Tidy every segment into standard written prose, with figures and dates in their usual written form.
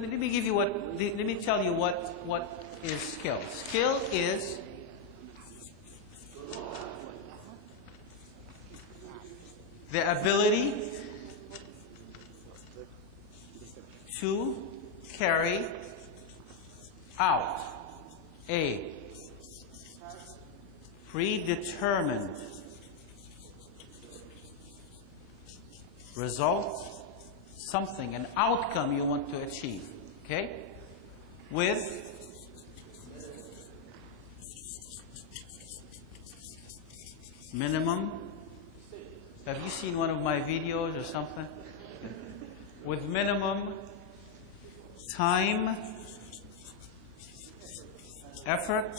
let me give you let me tell you what is skill. Skill is the ability to carry out a predetermined result, something, an outcome you want to achieve, okay, with minimum. Have you seen one of my videos or something? With minimum time, effort,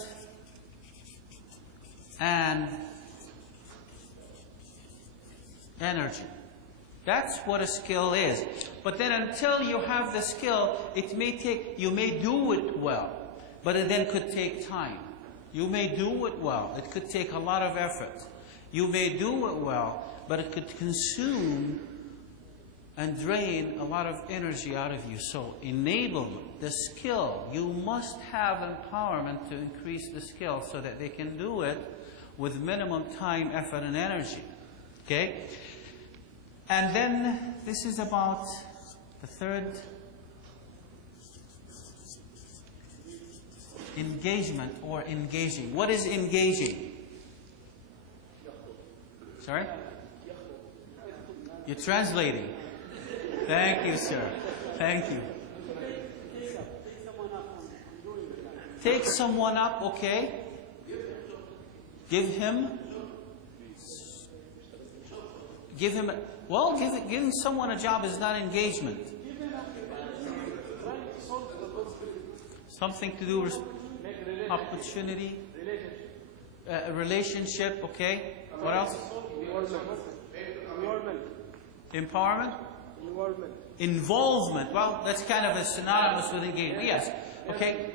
and energy. That's what a skill is. But then until you have the skill, you may do it well, but it then could take time. You may do it well. It could take a lot of effort. You may do it well, but it could consume and drain a lot of energy out of you. So enablement, the skill, you must have empowerment to increase the skill so that they can do it with minimum time, effort, and energy. Okay? And then this is about the third, engagement or engaging. What is engaging? Sorry? You're translating. Thank you, sir. Thank you. Take someone up, okay? Give him, well, giving someone a job is not engagement. Something to do with opportunity, a relationship, okay? What else? Empowerment? Involvement. Well, that's kind of a synonymous with engagement. Yes. Okay.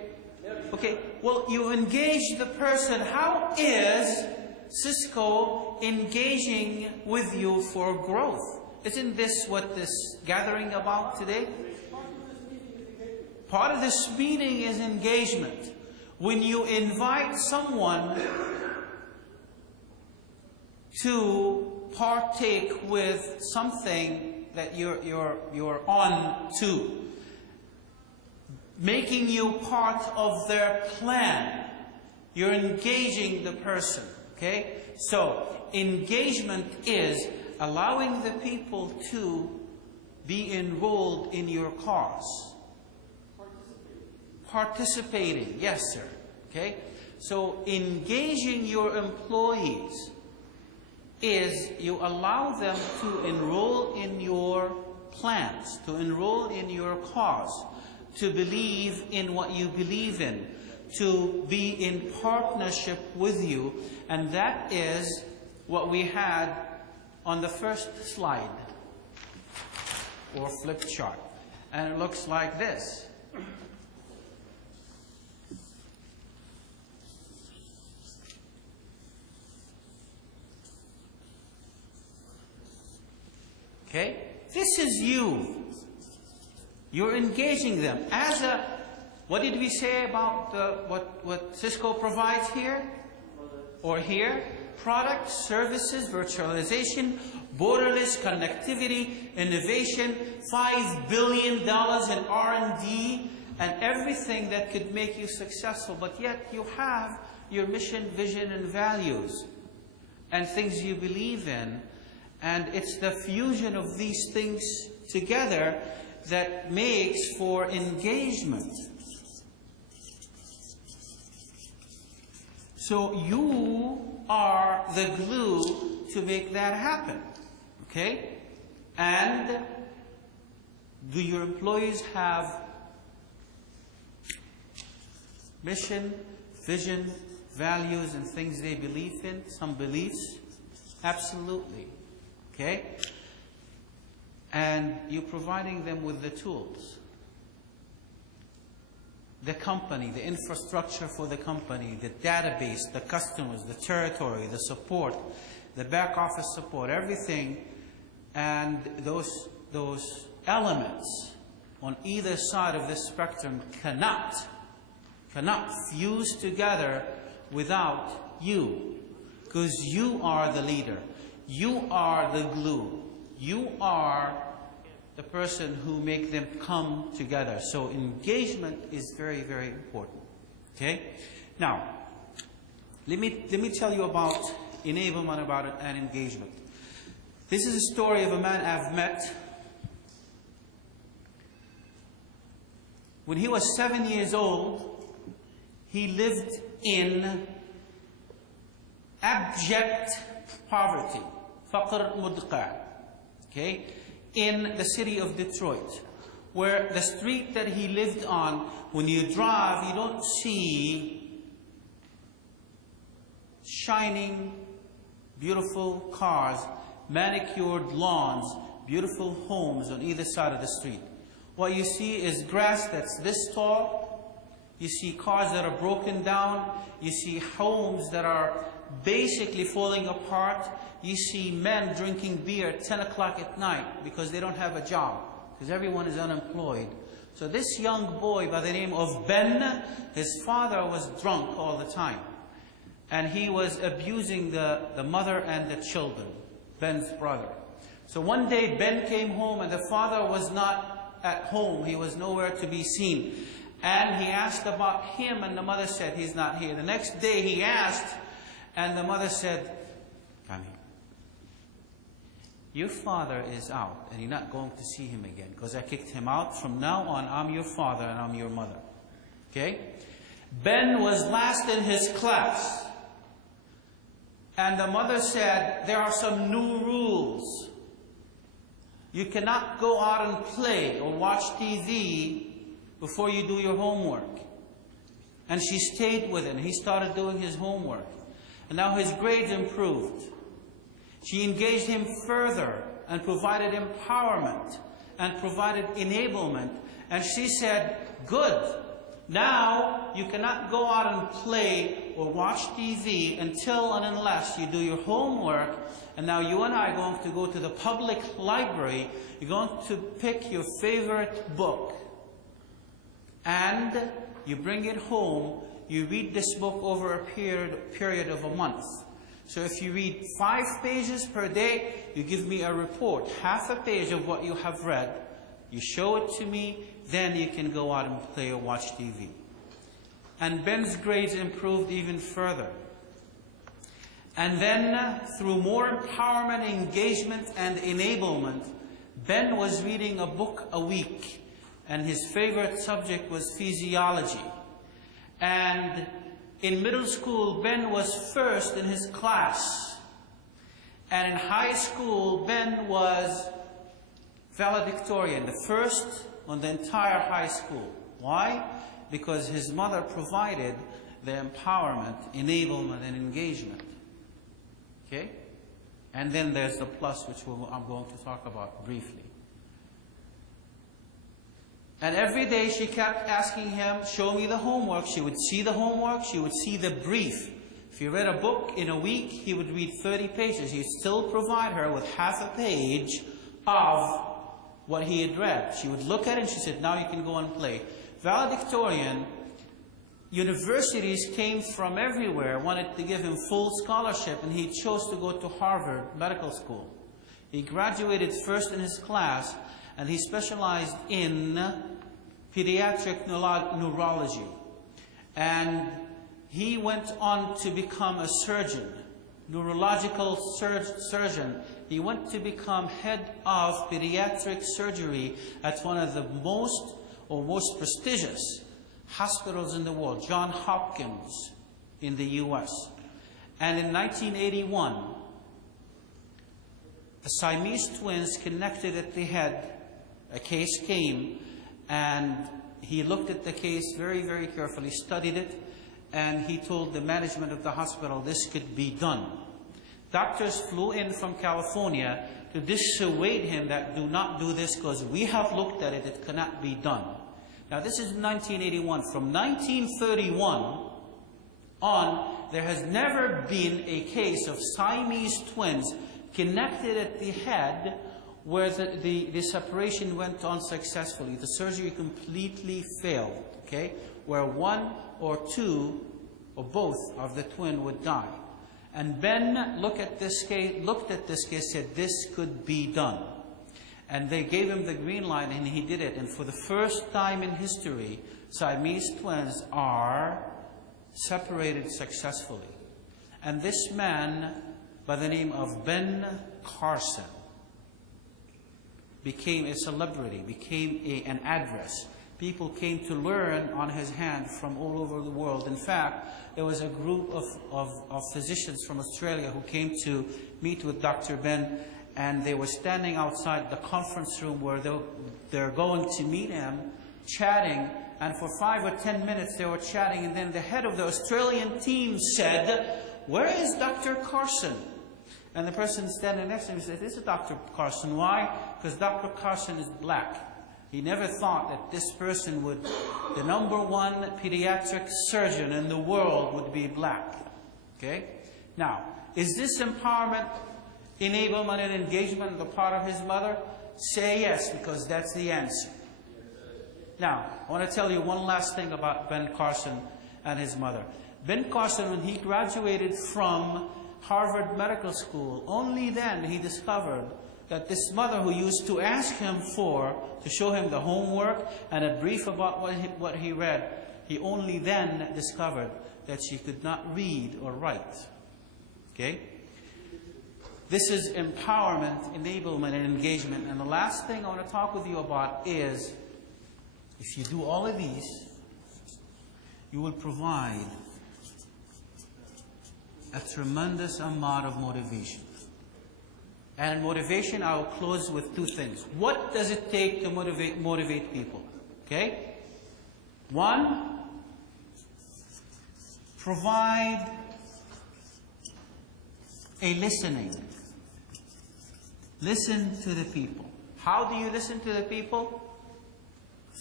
Okay. Well, you engage the person. How is Cisco engaging with you for growth? Isn't this what this gathering about today? Part of this meeting is engagement. When you invite someone to partake with something that you're on to, making you part of their plan, you're engaging the person. Okay? So engagement is allowing the people to be enrolled in your cause. Participating. Yes, sir. Okay? So engaging your employees is you allow them to enroll in your plans, to enroll in your cause, to believe in what you believe in, to be in partnership with you. And that is what we had on the first slide, or flip chart. And it looks like this. Okay? This is you. You're engaging them. As a, what did we say about what Cisco provides here? Or here? Products, services, virtualization, borderless connectivity, innovation, $5 billion in R&D, and everything that could make you successful. But yet you have your mission, vision, and values, and things you believe in. And it's the fusion of these things together that makes for engagement. So you are the glue to make that happen. Okay? And do your employees have mission, vision, values, and things they believe in? Some beliefs? Absolutely. Okay? And you're providing them with the tools. The company, the infrastructure for the company, the database, the customers, the territory, the support, the back office support, everything, and those elements on either side of this spectrum cannot fuse together without you. Because you are the leader. You are the glue. You are the person who make them come together. So engagement is very, very important. Okay? Now, let me tell you about enablement, about an engagement. This is a story of a man I've met. When he was 7 years old, he lived in abject poverty, faqr mudqa', okay, in the city of Detroit, where the street that he lived on, when you drive, you don't see shining, beautiful cars, manicured lawns, beautiful homes on either side of the street. What you see is grass that's this tall. You see cars that are broken down. You see homes that are basically falling apart. You see men drinking beer at 10 o'clock at night because they don't have a job, because everyone is unemployed. So this young boy by the name of Ben, his father was drunk all the time. And he was abusing the mother and the children, Ben's brother. So one day Ben came home and the father was not at home. He was nowhere to be seen. And he asked about him and the mother said he's not here. The next day he asked and the mother said, "Come here. Your father is out and you're not going to see him again because I kicked him out. From now on, I'm your father and I'm your mother." Okay? Ben was last in his class. And the mother said, "There are some new rules. You cannot go out and play or watch TV before you do your homework." And she stayed with him. He started doing his homework. And now his grades improved. She engaged him further and provided empowerment and provided enablement. And she said, "Good. Now you cannot go out and play or watch TV until and unless you do your homework. And now you and I are going to go to the public library. You're going to pick your favorite book. And you bring it home. You read this book over a period of a month. So if you read 5 pages per day, you give me a report, half a page of what you have read. You show it to me, then you can go out and play or watch TV." And Ben's grades improved even further. And then, through more empowerment, engagement, and enablement, Ben was reading a book a week. And his favorite subject was physiology. And in middle school, Ben was first in his class. And in high school, Ben was valedictorian, the first on the entire high school. Why? Because his mother provided the empowerment, enablement, and engagement. Okay? And then there's the plus, which I'm going to talk about briefly. And every day she kept asking him, "Show me the homework." She would see the homework, she would see the brief. If he read a book in a week, he would read 30 pages. He'd still provide her with half a page of what he had read. She would look at it and she said, "Now you can go and play." Valedictorian, universities came from everywhere, wanted to give him full scholarship, and he chose to go to Harvard Medical School. He graduated first in his class, and he specialized in pediatric neurology. And he went on to become a surgeon, neurological surgeon. He went to become head of pediatric surgery at one of the most prestigious hospitals in the world, Johns Hopkins in the US. And in 1981, the Siamese twins connected at the head. A case came, and he looked at the case very, very carefully, studied it, and he told the management of the hospital this could be done. Doctors flew in from California to dissuade him that do not do this because we have looked at it, it cannot be done. Now this is 1981. From 1931 on, there has never been a case of Siamese twins connected at the head where the separation went on successfully. The surgery completely failed, okay? Where one or two or both of the twin would die. And Ben looked at this case, said this could be done. And they gave him the green light and he did it. And for the first time in history, Siamese twins are separated successfully. And this man, by the name of Ben Carson, became a celebrity, became an address. People came to learn on his hand from all over the world. In fact, there was a group of physicians from Australia who came to meet with Dr. Ben, and they were standing outside the conference room where they're going to meet him, chatting, and for 5 or 10 minutes they were chatting, and then the head of the Australian team said, "Where is Dr. Carson?" And the person standing next to him said, "This is Dr. Carson." Why? Because Dr. Carson is black. He never thought that this person would, the #1 pediatric surgeon in the world would be black. Okay? Now, is this empowerment, enablement, and engagement on the part of his mother? Say yes, because that's the answer. Now, I want to tell you one last thing about Ben Carson and his mother. Ben Carson, when he graduated from Harvard Medical School, only then he discovered that this mother who used to ask him to show him the homework and a brief about what he read, he only then discovered that she could not read or write. Okay? This is empowerment, enablement, and engagement. And the last thing I want to talk with you about is, if you do all of these, you will provide a tremendous amount of motivation. And motivation, I will close with 2 things. What does it take to motivate people? Okay? 1, provide a listening. Listen to the people. How do you listen to the people?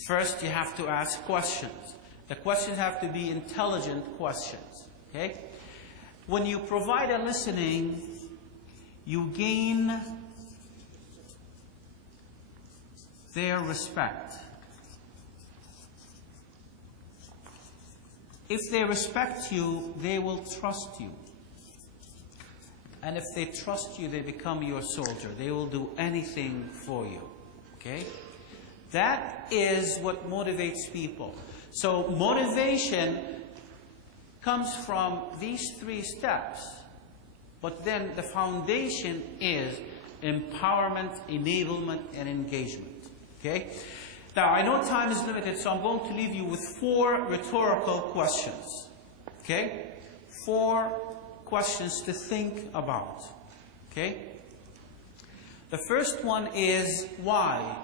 First, you have to ask questions. The questions have to be intelligent questions. Okay? When you provide a listening, you gain their respect. If they respect you, they will trust you. And if they trust you, they become your soldier. They will do anything for you. Okay? That is what motivates people. So motivation comes from these 3 steps. But then the foundation is empowerment, enablement, and engagement. Okay? Now, I know time is limited, so I'm going to leave you with 4 rhetorical questions. Okay? 4 questions to think about. Okay? The first one is why?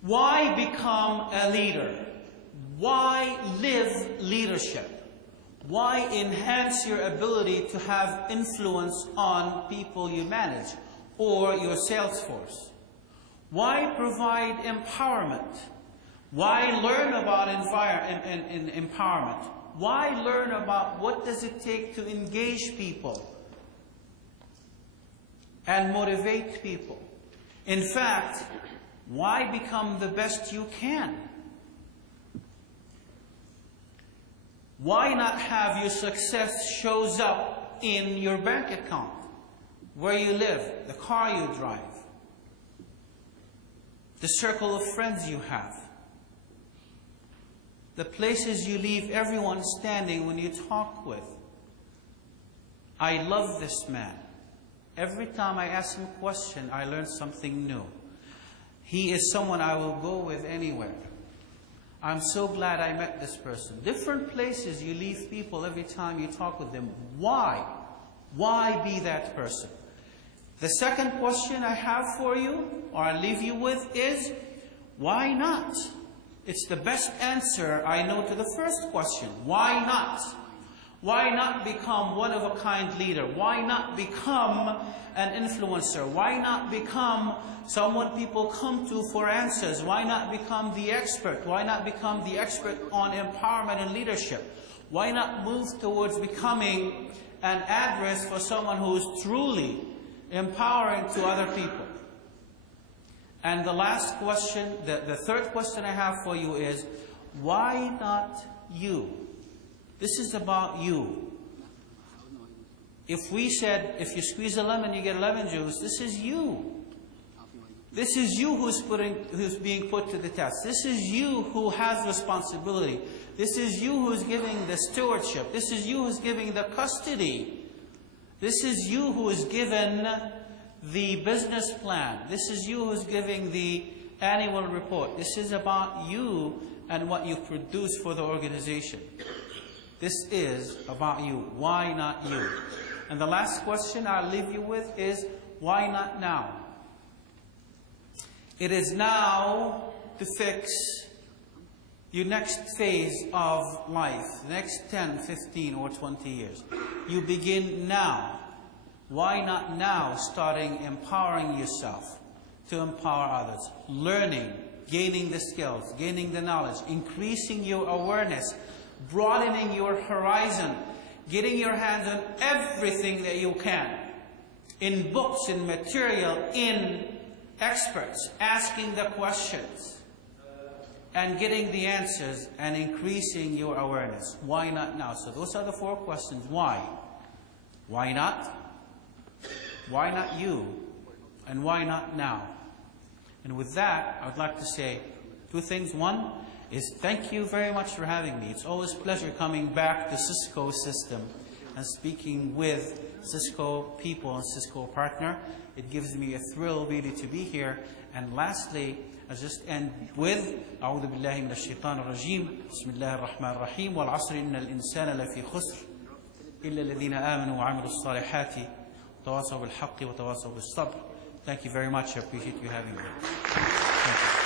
Why become a leader? Why live leadership? Why enhance your ability to have influence on people you manage or your sales force? Why provide empowerment? Why learn about empowerment? Why learn about what does it take to engage people and motivate people? In fact, why become the best you can? Why not have your success shows up in your bank account, where you live, the car you drive, the circle of friends you have, the places you leave everyone standing when you talk with? I love this man. Every time I ask him a question, I learn something new. He is someone I will go with anywhere. I'm so glad I met this person. Different places you leave people every time you talk with them. Why? Why be that person? The second question I have for you, or I leave you with, is why not? It's the best answer I know to the first question. Why not? Why not become one-of-a-kind leader? Why not become an influencer? Why not become someone people come to for answers? Why not become the expert? Why not become the expert on empowerment and leadership? Why not move towards becoming an address for someone who is truly empowering to other people. And the last question, the third question I have for you is, why not you? This is about you. If we said, if you squeeze a lemon, you get lemon juice, this is you. This is you who's being put to the test. This is you who has responsibility. This is you who's giving the stewardship. This is you who's giving the custody. This is you who is given the business plan. This is you who's giving the annual report. This is about you and what you produce for the organization. This is about you. Why not you? And the last question I'll leave you with is, why not now? It is now to fix your next phase of life, the next 10, 15, or 20 years. You begin now. Why not now, starting empowering yourself to empower others, learning, gaining the skills, gaining the knowledge, increasing your awareness, broadening your horizon, getting your hands on everything that you can, in books, in material, in experts, asking the questions, and getting the answers, and increasing your awareness. Why not now? So those are the 4 questions. Why? Why not? Why not you? And why not now? And with that, I would like to say 2 things. One is thank you very much for having me. It's always a pleasure coming back to Cisco system and speaking with Cisco people and Cisco partner. It gives me a thrill really to be here. And lastly, I just end with أعوذ بالله من الشيطان الرجيم بسم الله الرحمن الرحيم والعصر إن الإنسان لفي خسر إلا الذين آمنوا وعملوا الصالحات تواصوا بالحق وتواصوا بالصبر. Thank you very much. I appreciate you having me. Thank you.